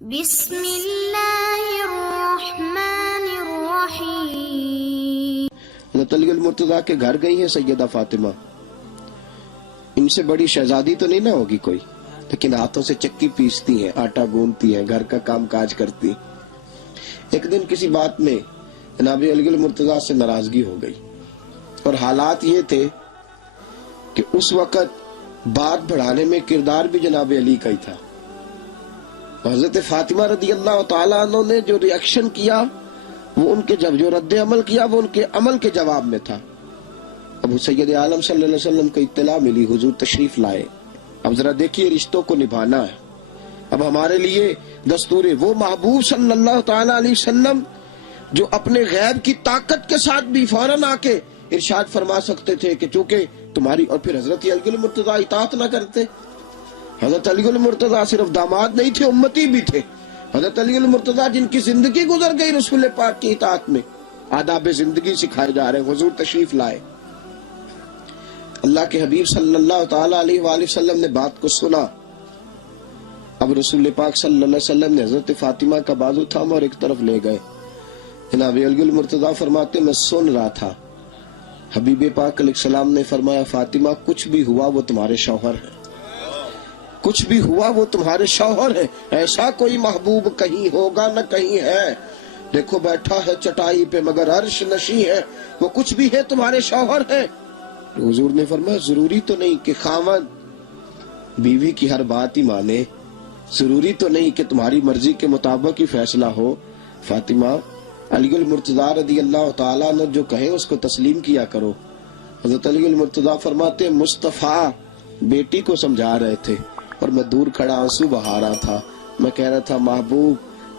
بسم اللہ الرحمن الرحیم۔ حضرت علی المرتضیٰ کے گھر گئی ہیں سیدہ فاطمہ، ان سے بڑی شہزادی تو نہیں نہ ہوگی کوئی، لیکن ہاتھوں سے چکی پیستی ہیں، آٹا گوندتی ہیں، گھر کا کام کاج کرتی ہیں۔ ایک دن کسی بات میں جناب علی المرتضیٰ سے ناراضگی ہو گئی، اور حالات یہ تھے کہ اس وقت بات بڑھانے میں کردار بھی جناب علی کا ہی تھا۔ حضرت فاطمہ رضی اللہ تعالیٰ عنہ نے جو ریاکشن کیا، وہ ان کے جو رد عمل کیا، وہ ان کے عمل کے جواب میں تھا۔ اب سید عالم صلی اللہ علیہ وسلم کو اطلاع ملی، حضور تشریف لائے۔ اب ذرا دیکھیے، رشتوں کو نبھانا ہے۔ اب ہمارے لیے دستور وہ محبوب صلی اللہ تعالیٰ علیہ وسلم جو اپنے غیب کی طاقت کے ساتھ بھی فوراً آ کے ارشاد فرما سکتے تھے کہ چونکہ تمہاری، اور پھر حضرت علی المرتضیٰ اطاعت نہ کرتے۔ حضرت علی المرتضیٰ صرف داماد نہیں تھے، امتی بھی تھے۔ حضرت علی المرتضیٰ جن کی زندگی گزر گئی رسول پاک کی اطاعت میں، آداب زندگی سکھائے جا رہے ہیں، حضور تشریف لائے۔ اللہ کے حبیب صلی اللہ تعالیٰ علیہ وآلہ وسلم نے بات کو سنا۔ اب رسول پاک صلی اللہ علیہ وسلم نے حضرت فاطمہ کا بازو تھاما اور ایک طرف لے گئے۔ جناب علی المرتضیٰ فرماتے میں سن رہا تھا، حبیب پاک علیہ السلام نے فرمایا فاطمہ کچھ بھی ہوا وہ تمہارے شوہر ہیں، کچھ بھی ہوا وہ تمہارے شوہر ہیں، ایسا کوئی محبوب کہیں ہوگا نہ کہیں ہے، دیکھو بیٹھا ہے چٹائی پہ مگر عرش نشیں ہے، وہ کچھ بھی ہے تمہارے شوہر ہیں۔ حضور نے فرمایا ضروری تو نہیں کہ خاوند بیوی کی ہر بات ہی مانے، ضروری تو نہیں کہ تمہاری مرضی کے مطابق ہی فیصلہ ہو۔ فاطمہ، علی المرتضیٰ رضی اللہ تعالیٰ عنہ جو کہے اس کو تسلیم کیا کرو۔ حضرت علی المرتضیٰ فرماتے مصطفیٰ بیٹی کو سمجھا رہے تھے اور میں دور کھڑا آنسو بہا رہا تھا۔ میں کہہ رہا تھا محبوب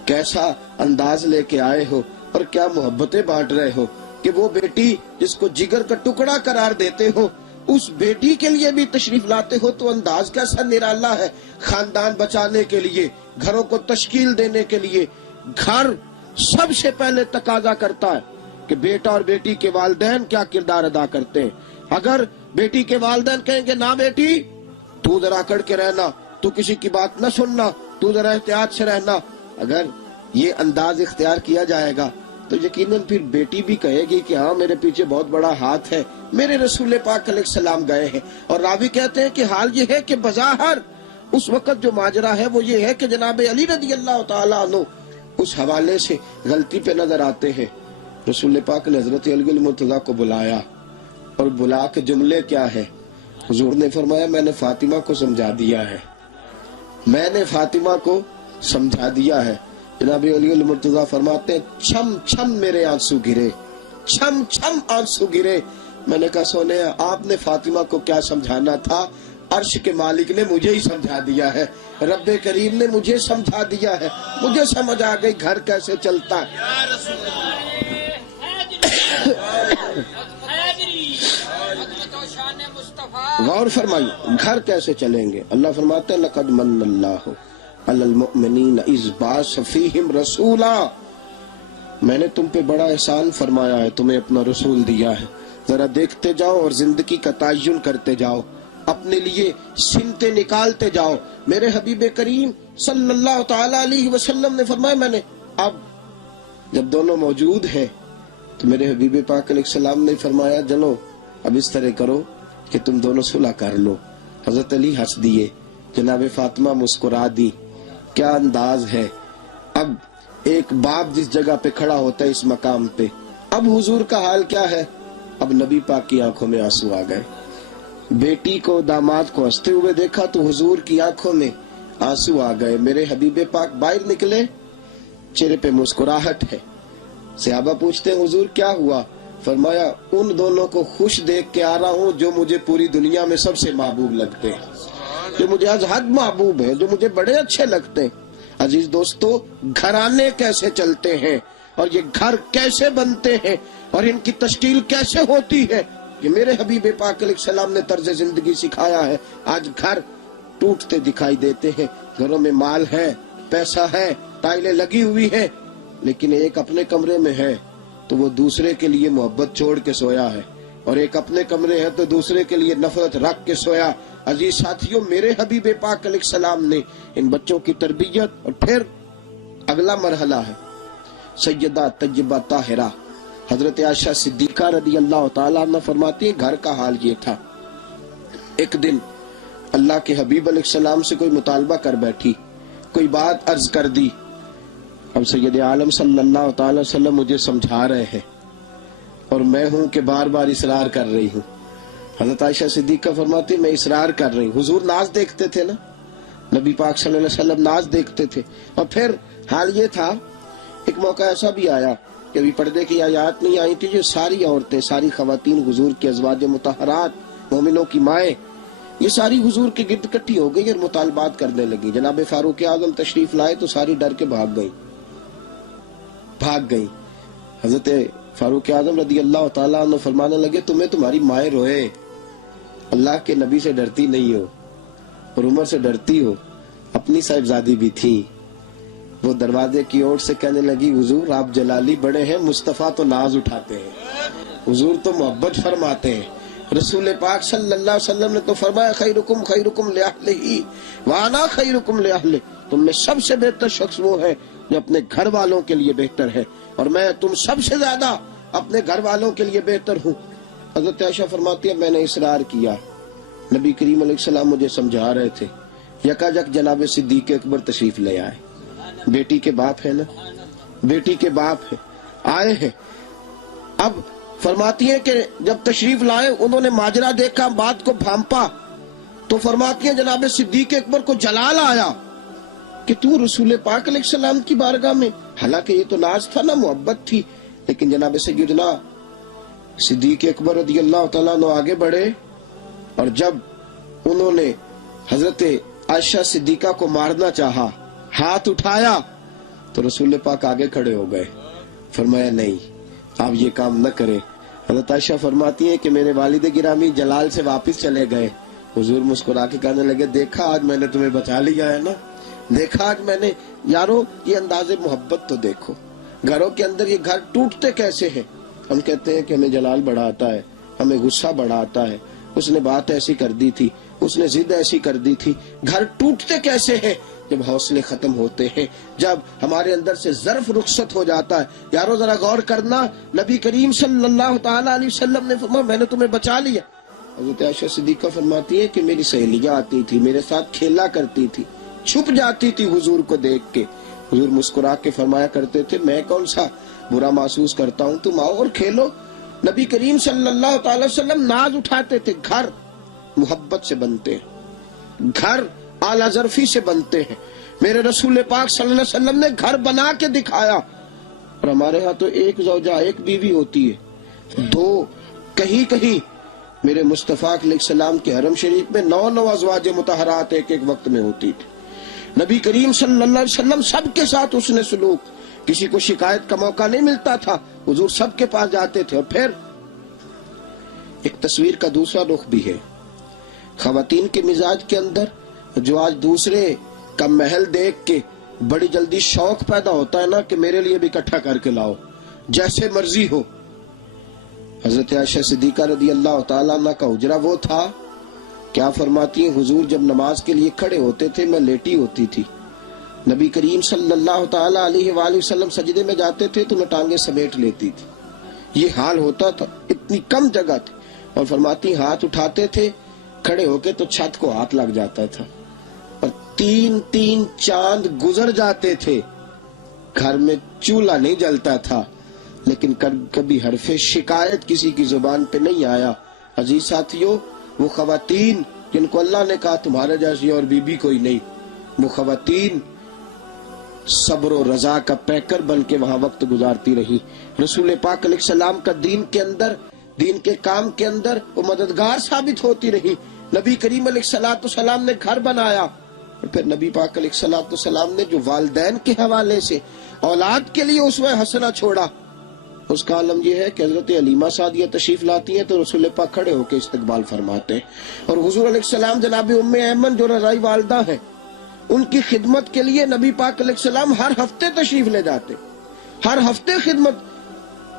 کیسا انداز لے کے آئے ہو اور کیا محبتیں بانٹ رہے ہو کہ وہ بیٹی جس کو جگر کا ٹکڑا قرار دیتے ہو، اس بیٹی کے لیے بھی تشریف لاتے ہو تو انداز کیسا نرالا ہے۔ خاندان بچانے کے لیے، گھروں کو تشکیل دینے کے لیے، گھر سب سے پہلے تقاضا کرتا ہے کہ بیٹا اور بیٹی کے والدین کیا کردار ادا کرتے ہیں۔ اگر بیٹی کے والدین کہیں گے نہ بیٹی تو ذرا اکڑ کے رہنا، تو کسی کی بات نہ سننا، تو ذرا احتیاط سے رہنا، اگر یہ انداز اختیار کیا جائے گا تو یقیناً پھر بیٹی بھی کہے گی کہ ہاں میرے پیچھے بہت بڑا ہاتھ ہے، میرے رسول پاک علیہ السلام گئے ہیں۔ اور راوی کہتے ہیں کہ حال یہ ہے کہ بظاہر اس وقت جو ماجرا ہے وہ یہ ہے کہ جناب علی رضی اللہ تعالیٰ عنہ اس حوالے سے غلطی پہ نظر آتے ہیں۔ رسول پاک نے حضرت علی المرتضیٰ کو بلایا اور بلا کے جملے کیا ہے؟ حضور نے فرمایا میں نے فاطمہ کو سمجھا دیا ہے، میں نے فاطمہ کو سمجھا دیا ہے۔ جناب علی المرتضیٰ فرماتے ہیں چھم چھم میرے آنسو گرے، چھم چھم آنسو گرے۔ میں نے کہا سونے آپ نے فاطمہ کو کیا سمجھانا تھا؟ عرش کے مالک نے مجھے ہی سمجھا دیا ہے، رب کریم نے مجھے سمجھا دیا ہے، مجھے سمجھ آ گئی گھر کیسے چلتا ہے۔ غور فرمائیے گھر کیسے چلیں گے۔ اللہ فرماتے ہیں لقد من اللہ علی المؤمنین اذ بعث فیہم رسولا، میں نے تم پہ بڑا احسان فرمایا ہے، تمہیں اپنا رسول دیا ہے، ذرا دیکھتے جاؤ اور زندگی کا تعین کرتے جاؤ، اپنے لیے سمتیں نکالتے جاؤ۔ میرے حبیب کریم صلی اللہ تعالی علیہ وسلم نے فرمایا میں نے اب جب دونوں موجود ہیں تو میرے حبیب پاک علیہ السلام نے فرمایا چلو اب اس طرح کرو کہ تم دونوں صلح کر لو۔ حضرت علی ہنس دیے، جناب فاطمہ مسکرا دی۔ کیا انداز ہے۔ اب ایک باپ جس جگہ پہ کھڑا ہوتا ہے اس مقام پہ، اب حضور کا حال کیا ہے؟ اب نبی پاک کی آنکھوں میں آنسو آ گئے۔ بیٹی کو داماد کو ہنستے ہوئے دیکھا تو حضور کی آنکھوں میں آنسو آ گئے۔ میرے حبیب پاک باہر نکلے، چہرے پہ مسکراہٹ ہے۔ صحابہ پوچھتے ہیں حضور کیا ہوا؟ فرمایا ان دونوں کو خوش دیکھ کے آ رہا ہوں جو مجھے پوری دنیا میں سب سے محبوب لگتے ہیں، جو مجھے از حد محبوب ہیں، جو مجھے بڑے اچھے لگتے ہیں۔ عزیز دوستو، گھرانے کیسے چلتے ہیں اور یہ گھر کیسے بنتے ہیں اور ان کی تشکیل کیسے ہوتی ہے، یہ میرے حبیب پاک علیہ السلام نے طرز زندگی سکھایا ہے۔ آج گھر ٹوٹتے دکھائی دیتے ہیں، گھروں میں مال ہے، پیسہ ہے، ٹائلیں لگی ہوئی ہیں، لیکن ایک اپنے کمرے میں ہے تو وہ دوسرے کے لیے محبت چھوڑ کے سویا ہے، اور ایک اپنے کمرے ہے تو دوسرے کے لیے نفرت رکھ کے سویا۔ عزیز ساتھیوں، میرے حبیب پاک علیہ السلام نے ان بچوں کی تربیت اور پھر اگلا مرحلہ ہے سیدہ طیبہ طاہرہ حضرت عائشہ صدیقہ رضی اللہ تعالیٰ عنہ فرماتی ہے گھر کا حال یہ تھا، ایک دن اللہ کے حبیب علیہ السلام سے کوئی مطالبہ کر بیٹھی، کوئی بات عرض کر دی. اب سید عالم صلی اللہ تعالی وسلم مجھے سمجھا رہے ہیں اور میں ہوں کہ بار بار اصرار کر رہی ہوں. حضرت عائشہ صدیقہ فرماتی میں اصرار کر رہی ہوں. حضور ناز دیکھتے تھے نا، نبی پاک صلی اللہ علیہ وسلم ناز دیکھتے تھے. اور پھر حال یہ تھا، ایک موقع ایسا بھی آیا کہ ابھی پردے کی آیات نہیں آئی تھی، جو ساری عورتیں، ساری خواتین حضور کے ازواج مطہرات، مومنوں کی مائیں، یہ ساری حضور کے گرد اکٹھی ہو گئی اور مطالبات کرنے لگی. جناب فاروق اعظم تشریف لائے تو ساری ڈر کے بھاگ گئی. حضرت فاروق اعظم رضی اللہ تعالیٰ عنہ فرمانے لگے تمہیں تمہاری مائیں روئے، اللہ کے نبی سے ڈرتی نہیں ہو اور عمر سے ڈرتی ہو، اپنی صاحبزادی بھی تھی. وہ دروازے کی اوٹ سے کہنے لگی حضور آپ جلالی بڑے ہیں، مصطفیٰ تو ناز اٹھاتے ہیں، حضور تو محبت فرماتے ہیں. رسول پاک صلی اللہ علیہ وسلم نے تو فرمایا خیرکم خیرکم لأہلہ وانا خیرکم لأہلہ، تم میں سب سے بہتر شخص وہ ہے جو اپنے گھر والوں کے لیے بہتر ہے اور میں تم سب سے زیادہ اپنے گھر والوں کے لیے بہتر ہوں. حضرت عائشہ فرماتی ہے میں نے اصرار کیا، نبی کریم علیہ السلام مجھے سمجھا رہے تھے، یکاجک جناب صدیق اکبر تشریف لے آئے. بیٹی کے باپ ہے نا، بیٹی کے باپ ہے، آئے ہیں. اب فرماتی ہیں کہ جب تشریف لائے انہوں نے ماجرا دیکھا، بات کو بھانپا تو فرماتی ہیں جناب صدیق اکبر کو جلال آیا کہ تو رسول پاک علیہ السلام کی بارگاہ میں، حالانکہ یہ تو ناز تھا نا، محبت تھی، لیکن جناب سیدنا صدیق اکبر رضی اللہ تعالیٰ عنہ آگے بڑھے اور جب انہوں نے حضرت عائشہ صدیقہ کو مارنا چاہا، ہاتھ اٹھایا تو رسول پاک آگے کھڑے ہو گئے. فرمایا نہیں آپ یہ کام نہ کریں. حضرت عائشہ فرماتی ہے کہ میرے والد گرامی جلال سے واپس چلے گئے. حضور مسکرا کے کہنے لگے دیکھا آج میں نے تمہیں بچا لیا ہے نا، دیکھا آج میں نے. یارو یہ انداز محبت تو دیکھو، گھروں کے اندر یہ گھر ٹوٹتے کیسے ہیں. ہم کہتے ہیں کہ ہمیں جلال بڑا آتا ہے، ہمیں غصہ بڑا آتا ہے، اس نے بات ایسی کر دی تھی، اس نے ضد ایسی کر دی تھی. گھر ٹوٹتے کیسے ہیں جب حوصلے ختم ہوتے ہیں، جب ہمارے اندر سے ظرف رخصت ہو جاتا ہے. یارو ذرا غور کرنا، نبی کریم صلی اللہ تعالیٰ علیہ وسلم نے فرمایا میں نے تمہیں بچا لیا. حضرت عائشہ صدیقہ فرماتی ہے کہ میری سہیلیاں آتی تھی، میرے ساتھ کھیلا کرتی تھی، چھپ جاتی تھی حضور کو دیکھ کے. حضور مسکرا کے فرمایا کرتے تھے میں کون سا برا محسوس کرتا ہوں، تم آؤ اور کھیلو. نبی کریم صلی اللہ تعالی وسلم ناز اٹھاتے تھے. گھر محبت سے بنتے ہیں، گھر اعلیٰ ظرفی سے بنتے ہیں. میرے رسول پاک صلی اللہ علیہ وسلم نے گھر بنا کے دکھایا. اور ہمارے ہاں تو ایک زوجہ ایک بیوی ہوتی ہے، دو کہیں کہیں. میرے مصطفیٰ علیہ السلام کے حرم شریف میں 9 ازواج مطہرات ایک ایک وقت میں ہوتی تھی. نبی کریم صلی اللہ علیہ وسلم سب کے ساتھ اس نے سلوک، کسی کو شکایت کا موقع نہیں ملتا تھا، حضور سب کے پاس جاتے تھے. اور پھر ایک تصویر کا دوسرا رخ بھی ہے خواتین کے مزاج کے اندر، جو آج دوسرے کا محل دیکھ کے بڑی جلدی شوق پیدا ہوتا ہے نا کہ میرے لیے بھی اکٹھا کر کے لاؤ جیسے مرضی ہو. حضرت عائشہ صدیقہ رضی اللہ تعالیٰ عنہ کا حجرہ وہ تھا، کیا فرماتی ہیں حضور جب نماز کے لیے کھڑے ہوتے تھے میں لیٹی ہوتی تھی، نبی کریم صلی اللہ تعالیٰ علیہ وآلہ وسلم سجدے میں جاتے تھے تو میں ٹانگیں سمیٹ لیتی تھی. یہ حال ہوتا تھا، اتنی کم جگہ تھی. اور فرماتی ہاتھ اٹھاتے تھے کھڑے ہو کے تو چھت کو ہاتھ لگ جاتا تھا اور 3 چاند گزر جاتے تھے. گھر میں چولہا نہیں جلتا تھا لیکن کبھی حرف شکایت کسی کی زبان پہ نہیں آیا. عزیز ساتھیوں، وہ خواتین جن کو اللہ نے کہا تمہارے جیسی اور بی کوئی نہیں، وہ خواتین صبر و رضا کا پیکر بن کے وہاں وقت گزارتی رہی. رسول پاک علیہ السلام کا دین کے اندر، دین کے کام کے اندر وہ مددگار ثابت ہوتی رہی. نبی کریم علیہ السلام نے گھر بنایا اور پھر نبی پاک علیہ السلام نے جو والدین کے حوالے سے اولاد کے لیے اسوہ حسنہ چھوڑا، اس کا عالم یہ ہے کہ حضرت علیمہ سعدیہ تشریف لاتی ہیں تو رسول پاک کھڑے ہو کے استقبال فرماتے ہیں. اور حضور علیہ السلام جناب ام ایمن جو رضائی والدہ ہیں، ان کی خدمت کے لیے نبی پاک علیہ السلام ہر ہفتے تشریف لے جاتے، ہر ہفتے خدمت.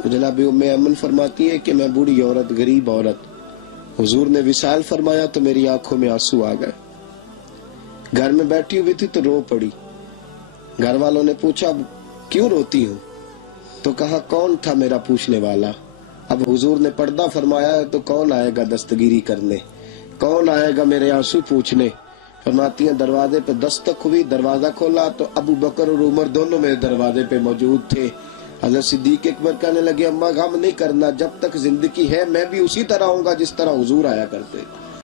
جناب ام ایمن فرماتی ہے کہ میں بوڑھی عورت، غریب عورت، حضور نے وصال فرمایا تو میری آنکھوں میں آنسو آ گئے. گھر میں بیٹھی ہوئی تھی تو رو پڑی. گھر والوں نے پوچھا کیوں روتی ہوں؟ تو کہا کون تھا میرا پوچھنے والا؟ اب حضور نے پردہ فرمایا ہے تو کون آئے گا دستگیری کرنے، کون آئے گا میرے آنسو پوچھنے؟ فرماتی ہیں دروازے پہ دستک ہوئی، دروازہ کھولا تو ابو بکر اور عمر دونوں میرے دروازے پہ موجود تھے۔ حضرت صدیق اکبر کہنے لگے اماں غم نہیں کرنا، جب تک زندگی ہے میں بھی اسی طرح ہوں گا جس طرح حضور آیا کرتے۔